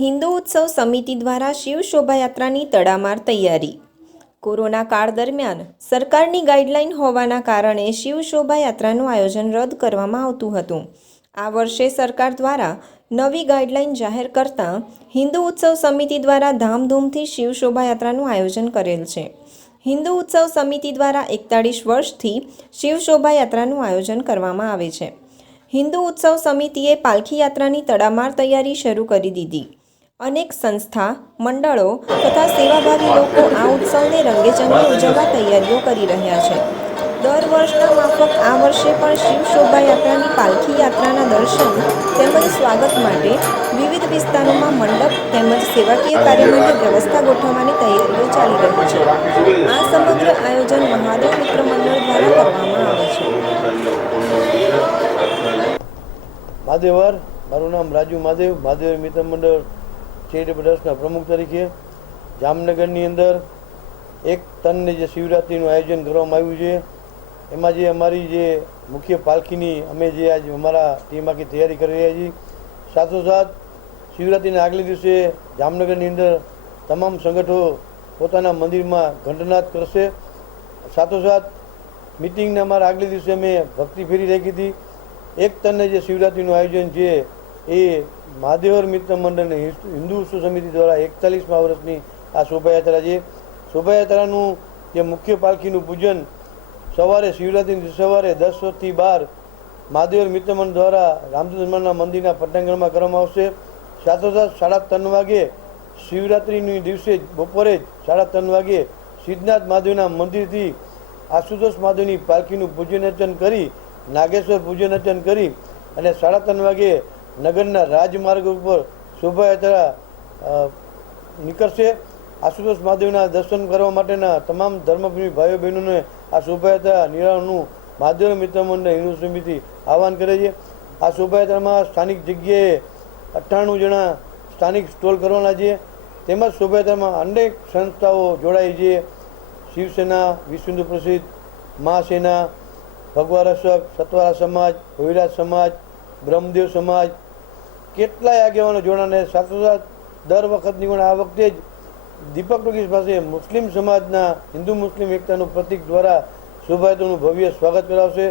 હિન્દુ ઉત્સવ સમિતિ દ્વારા શિવ શોભાયાત્રાની તડામાર તૈયારી. કોરોના કાળ દરમિયાન સરકારની ગાઈડલાઈન હોવાના કારણે શિવ શોભાયાત્રાનું આયોજન રદ કરવામાં આવતું હતું. આ વર્ષે સરકાર દ્વારા નવી ગાઈડલાઈન જાહેર કરતાં હિન્દુ ઉત્સવ સમિતિ દ્વારા ધામધૂમથી શિવ શોભાયાત્રાનું આયોજન કરેલ છે. હિન્દુ ઉત્સવ સમિતિ દ્વારા 41 વર્ષથી શિવ શોભાયાત્રાનું આયોજન કરવામાં આવે છે. હિન્દુ ઉત્સવ સમિતિએ પાલખી યાત્રાની તડામાર તૈયારી શરૂ કરી દીધી. અનેક સંસ્થા, મંડળો તથા સેવાભાવી લોકો આ ઉત્સવને રંગેચંગે ઉજવવા તૈયારીઓ કરી રહ્યા છે. દર વર્ષના માફક આ વર્ષે પણ શિવ શોભાયાત્રાની પાલખી યાત્રાના દર્શન તેમજ સ્વાગત માટે વિવિધ વિસ્તારોમાં મંડપ તેમજ સેવાકીય કાર્ય માટે વ્યવસ્થા ગોઠવવાની તૈયારીઓ ચાલી રહી છે. આ સમગ્ર આયોજન મહાદેવ મિત્ર મંડળ દ્વારા કરવામાં આવે છે. મહાદેવર, મારું નામ રાજુ મહાદેવ, મહાદેવ મિત્ર મંડળ ચેરિટેબલ ટ્રસ્ટના પ્રમુખ તરીકે જામનગરની અંદર 1 ટનની જે શિવરાત્રિનું આયોજન કરવામાં આવ્યું છે. એમાં જે અમારી જે મુખ્ય પાલખીની અમે જે આજે અમારા ટીમ આખી તૈયારી કરી રહ્યા છીએ. સાથોસાથ શિવરાત્રિના આગલે દિવસે જામનગરની અંદર તમામ સંગઠનો પોતાના મંદિરમાં ઘંટનાદ કરશે. સાથોસાથ મિટિંગના અમારા આગલે દિવસે અમે ભક્તિ ફેરી રાખી હતી. 1 ટનને જે શિવરાત્રિનું આયોજન છે એ મહાદેવર મિત્ર મંડળ હિન્દુ ઉત્સવ સમિતિ દ્વારા 41મા વર્ષની આ શોભાયાત્રા છે. શોભાયાત્રાનું જે મુખ્ય પાલખીનું પૂજન સવારે શિવરાત્રિની સવારે 10 થી 12 મહાદેવર મિત્ર મંડળ દ્વારા રામચંદ્રના મંદિરના પટાંગણમાં કરવામાં આવશે. સાથોસાથ 3:30 વાગે શિવરાત્રિની દિવસે બપોરે જ 3:30 વાગે સિદ્ધનાથ મહાદેવના મંદિરથી આશુતોષ મહાદેવની પાલખીનું પૂજન અર્ચન કરી નાગેશ્વર પૂજન અર્ચન કરી અને 3:30 વાગે નગરના રાજમાર્ગ ઉપર શોભાયાત્રા નીકળશે. આશુતોષ મહાદેવના દર્શન કરવા માટેના તમામ ધર્મપ્રેમી ભાઈઓ બહેનોને આ શોભાયાત્રા નિરાળનું મહાદેવ મિત્ર મંડળ હિન્દુ સમિતિ આહવાન કરે છે. આ શોભાયાત્રામાં સ્થાનિક જગ્યાએ 98 જણા સ્થાનિક સ્ટોલ કરવાના છે. તેમજ શોભાયાત્રામાં અનેક સંસ્થાઓ જોડાઈ છે. શિવસેના, વિશ્વ હિન્દુ પરિષદ, મહાસેના, ભગવા રક્ષક, સતવારા સમાજ, ભોયરાજ સમાજ, બ્રહ્મદેવ સમાજ, કેટલાય આગેવાનો જોડાને સાથોસાથ દર વખતની પણ આ વખતે જ દીપક ટોકીઝ પાસે મુસ્લિમ સમાજના હિન્દુ મુસ્લિમ એકતાનું પ્રતીક દ્વારા શોભાયાત્રાનું ભવ્ય સ્વાગત કરાવશે.